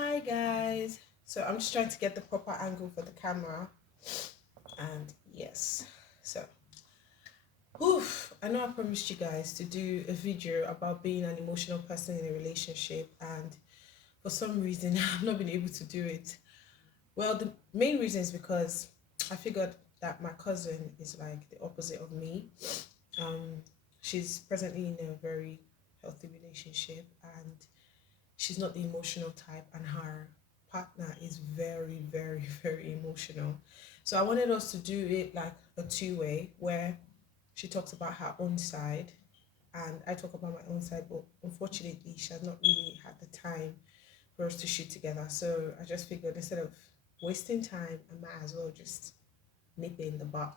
Hi guys. So I'm just trying to get the proper angle for the camera. And yes. So I know I promised you guys to do a video about being an emotional person in a relationship, and for some reason I've not been able to do it. Well, the main reason is because I figured that my cousin is like the opposite of me. Um she's presently in a very healthy relationship, and she's not the emotional type, and her partner is very, very, very emotional. So I wanted us to do it like a two-way where she talks about her own side and I talk about my own side, but unfortunately she has not really had the time for us to shoot together. So I just figured instead of wasting time, I might as well just nip it in the butt.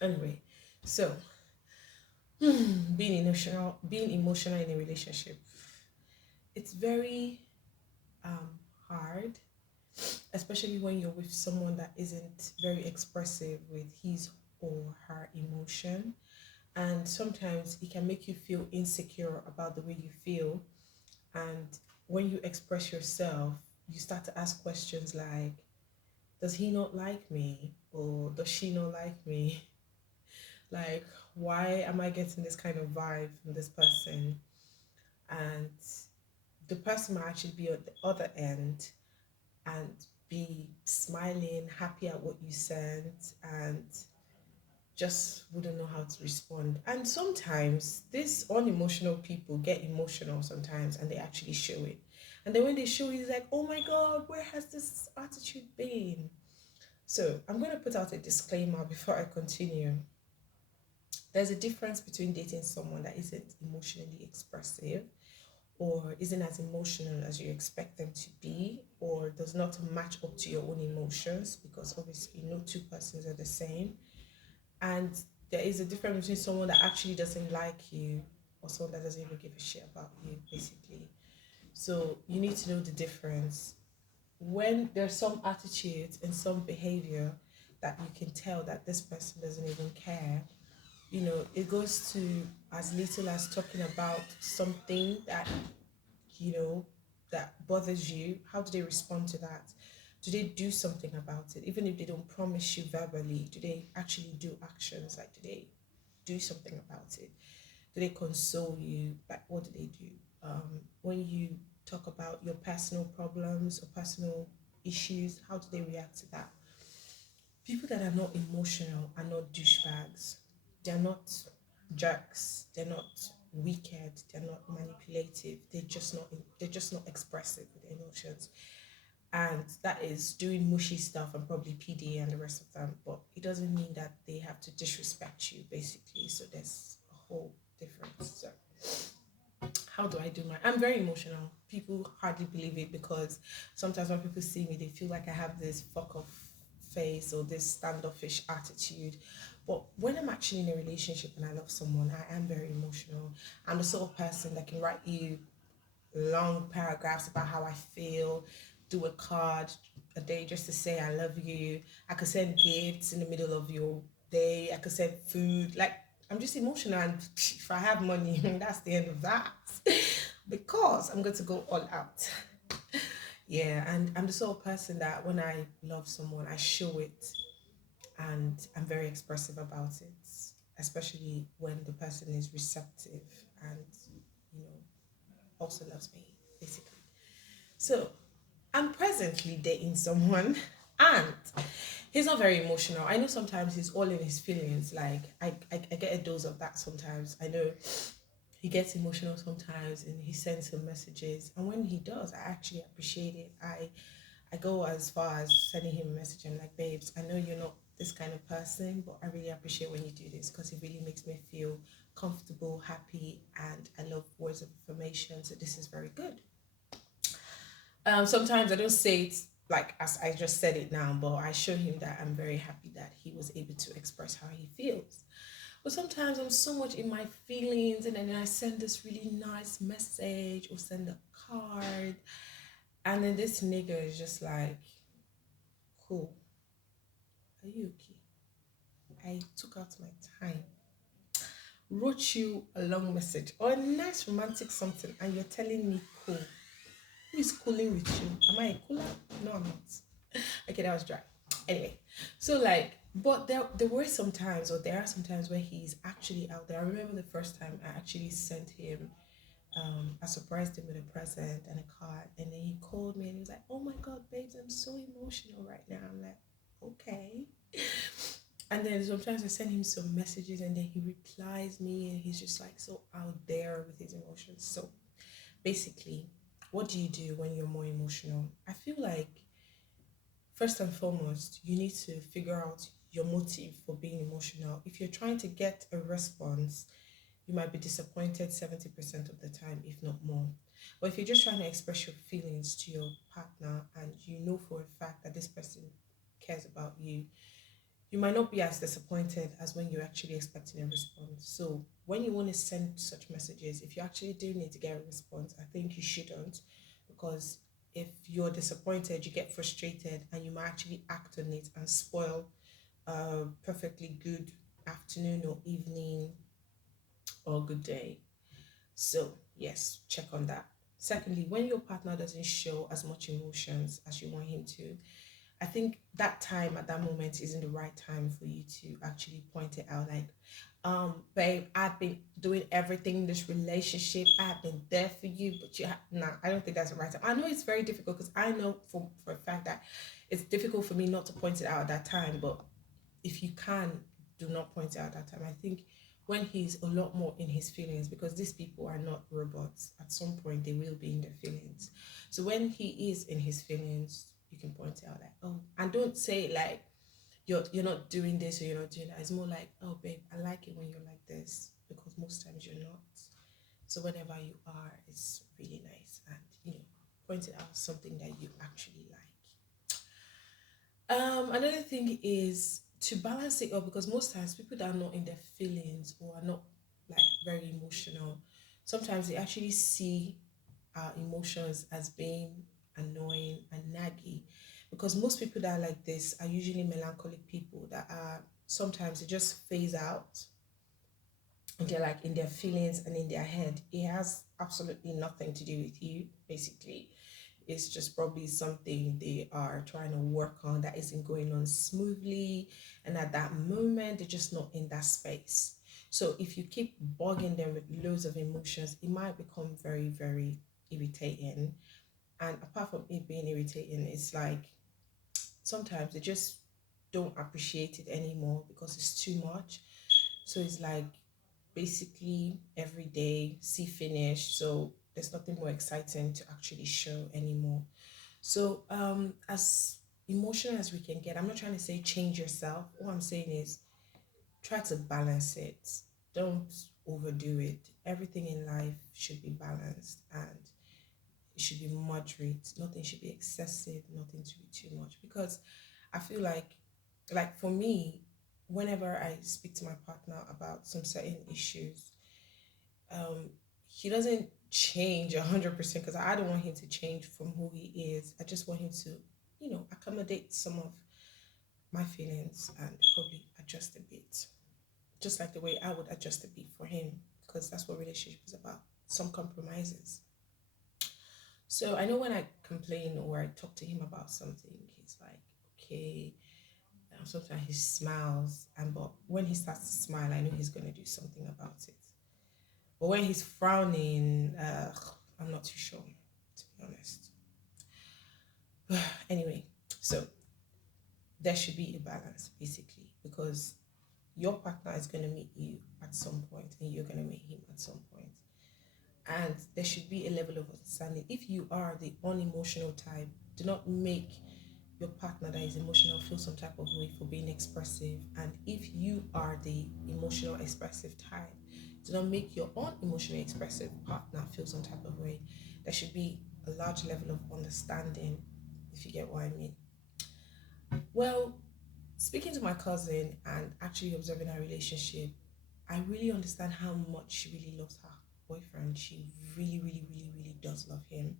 Anyway, so being emotional in a relationship, it's very hard, especially when you're with someone that isn't very expressive with his or her emotion. And sometimes it can make you feel insecure about the way you feel. And when you express yourself, you start to ask questions like, does he not like me? Or does she not like me? Like, why am I getting this kind of vibe from this person? And the person might actually be at the other end and be smiling, happy at what you sent, and just wouldn't know how to respond. And sometimes these unemotional people get emotional sometimes and they actually show it. And then when they show it, it's like, oh my God, where has this attitude been? So I'm going to put out a disclaimer before I continue. There's a difference between dating someone that isn't emotionally expressive or isn't as emotional as you expect them to be, or does not match up to your own emotions, because obviously no two persons are the same. And there is a difference between someone that actually doesn't like you or someone that doesn't even give a shit about you, basically. So you need to know the difference. When there's some attitudes and some behavior that you can tell that this person doesn't even care, it goes to as little as talking about something that you know, that bothers you. How do they respond to that? Do they do something about it? Even if they don't promise you verbally, do they actually do actions? Like, do they do something about it? Do they console you? Like, what do they do? When you talk about your personal problems or personal issues, how do they react to that? People that are not emotional are not douchebags. They're not jerks. They're not wicked. They're not manipulative. They're just not expressive with their emotions. And that is doing mushy stuff and probably PD and the rest of them. But it doesn't mean that they have to disrespect you, basically. So there's a whole difference. So how do I do my I'm very emotional. People hardly believe it because sometimes when people see me, they feel like I have this fuck off face or this standoffish attitude. But when I'm actually in a relationship and I love someone, I am very emotional. I'm the sort of person that can write you long paragraphs about how I feel, do a card a day just to say I love you. I could send gifts in the middle of your day. I could send food. Like, I'm just emotional, and if I have money, that's the end of that. Because I'm going to go all out. Yeah, and I'm the sort of person that when I love someone, I show it, and I'm very expressive about it, especially when the person is receptive and, you know, also loves me, basically. So I'm presently dating someone, and he's not very emotional. I know sometimes he's all in his feelings. Like I get a dose of that sometimes. I know he gets emotional sometimes and he sends some messages. And when he does, I actually appreciate it. I go as far as sending him a message and like, babes, I know you're not this kind of person, but I really appreciate when you do this because it really makes me feel comfortable, happy, and I love words of affirmation. So this is very good. Sometimes I don't say it like as I just said it now, but I show him that I'm very happy that he was able to express how he feels. But sometimes I'm so much in my feelings, and then I send this really nice message or send a card, and then this nigga is just like, cool, are you okay? I took out my time, wrote you a long message or a nice romantic something, and you're telling me cool. Who is cooling with you? Am I a cooler? No, I'm not. Okay, that was dry. Anyway, so like, but there were some times, or there are some times where he's actually out there. I remember the first time I actually sent him, I surprised him with a present and a card, and then he called me and he was like, "Oh my God, babes, I'm so emotional right now." I'm like, "Okay." And then sometimes I send him some messages, and then he replies me, and he's just like so out there with his emotions. So basically, what do you do when you're more emotional? I feel like first and foremost, you need to figure out your motive for being emotional. If you're trying to get a response, you might be disappointed 70% of the time, if not more. But if you're just trying to express your feelings to your partner and you know for a fact that this person cares about you, you might not be as disappointed as when you're actually expecting a response. So when you want to send such messages, if you actually do need to get a response, I think you shouldn't, because if you're disappointed, you get frustrated and you might actually act on it and spoil a perfectly good afternoon or evening or good day. So yes, check on that. Secondly, when your partner doesn't show as much emotions as you want him to, I think that time at that moment isn't the right time for you to actually point it out. Like, babe, I've been doing everything in this relationship. I've been there for you, but nah, I don't think that's the right time. I know it's very difficult because I know for a fact that it's difficult for me not to point it out at that time. But if you can, do not point it out at that time. I think when he's a lot more in his feelings, because these people are not robots, at some point they will be in their feelings. So when he is in his feelings, you can point it out like, oh, and don't say like you're not doing this or you're not doing that. It's more like, oh babe, I like it when you're like this, because most times you're not. So whenever you are, it's really nice, and point it out something that you actually like. Another thing is to balance it up, because most times people that are not in their feelings or are not like very emotional, sometimes they actually see our emotions as being annoying and naggy, because most people that are like this are usually melancholic people that are sometimes they just phase out and they're like in their feelings and in their head. It has absolutely nothing to do with you, basically. It's just probably something they are trying to work on that isn't going on smoothly. And at that moment, they're just not in that space. So if you keep bugging them with loads of emotions, it might become very, very irritating. And apart from it being irritating, it's like sometimes they just don't appreciate it anymore because it's too much. So it's like basically every day, see finish. So there's nothing more exciting to actually show anymore. So, as emotional as we can get, I'm not trying to say change yourself. What I'm saying is try to balance it. Don't overdo it. Everything in life should be balanced and it should be moderate. Nothing should be excessive, nothing should be too much. Because I feel like for me, whenever I speak to my partner about some certain issues, um, he doesn't change 100% because I don't want him to change from who he is. I just want him to, accommodate some of my feelings and probably adjust a bit, just like the way I would adjust a bit for him, because that's what relationship is about. Some compromises. So I know when I complain or I talk to him about something, he's like, okay. Sometimes he smiles, and but when he starts to smile, I know he's gonna do something about it. But when he's frowning, I'm not too sure, to be honest. Anyway, so there should be a balance basically, because your partner is going to meet you at some point and you're going to meet him at some point. And there should be a level of understanding. If you are the unemotional type, do not make your partner that is emotional feel some type of way for being expressive. And if you are the emotional expressive type, do not make your unemotionally expressive partner feel some type of way. There should be a large level of understanding, if you get what I mean. Well, speaking to my cousin and actually observing her relationship, I really understand how much she really loves her boyfriend. She really, really, really, really does love him.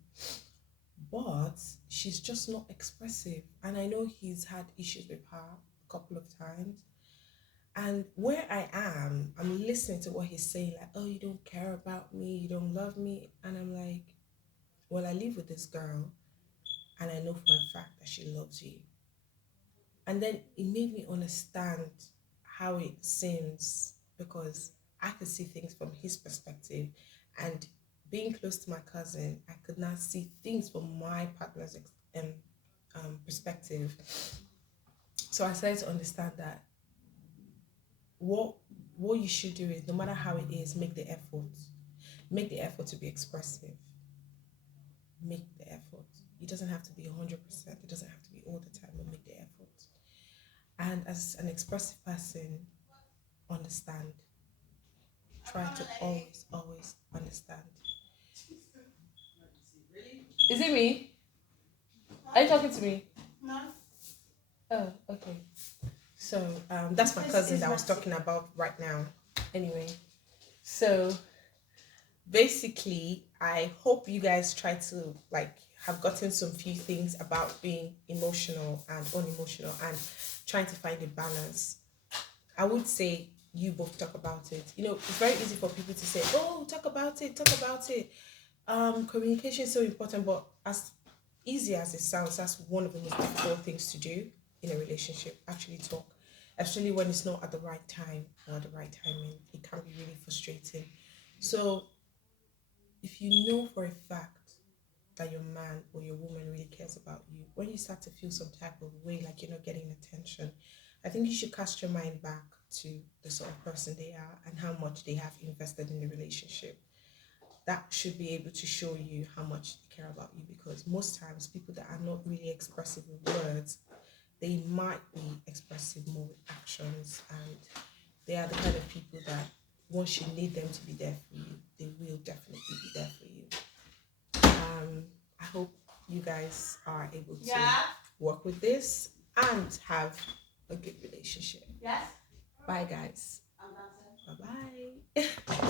But she's just not expressive. And I know he's had issues with her a couple of times. And where I am, I'm listening to what he's saying, like, oh, you don't care about me, you don't love me. And I'm like, well, I live with this girl and I know for a fact that she loves you. And then it made me understand how it seems because I could see things from his perspective. And being close to my cousin, I could not see things from my partner's perspective. So I started to understand that what what you should do is no matter how it is, make the effort. Make the effort to be expressive. Make the effort. It doesn't have to be 100%. It doesn't have to be all the time, but make the effort. And as an expressive person, understand. Try to always understand. Is it me? Are you talking to me? No. Oh, okay. So that's my cousin that I was talking about right now. Anyway, so basically, I hope you guys try to like have gotten some few things about being emotional and unemotional and trying to find a balance. I would say you both talk about it. You know, it's very easy for people to say, "Oh, talk about it, talk about it." Communication is so important, but as easy as it sounds, that's one of the most difficult things to do in a relationship. Actually, talk, especially when it's not at the right time or the right timing. It can be really frustrating. So, if you know for a fact that your man or your woman really cares about you, when you start to feel some type of way like you're not getting attention, I think you should cast your mind back to the sort of person they are and how much they have invested in the relationship. That should be able to show you how much they care about you because most times people that are not really expressive with words, they might be expressive more with actions, and they are the kind of people that once you need them to be there for you, they will definitely be there for you. I hope you guys are able to work with this and have a good relationship. Yes. Bye, guys. Bye bye.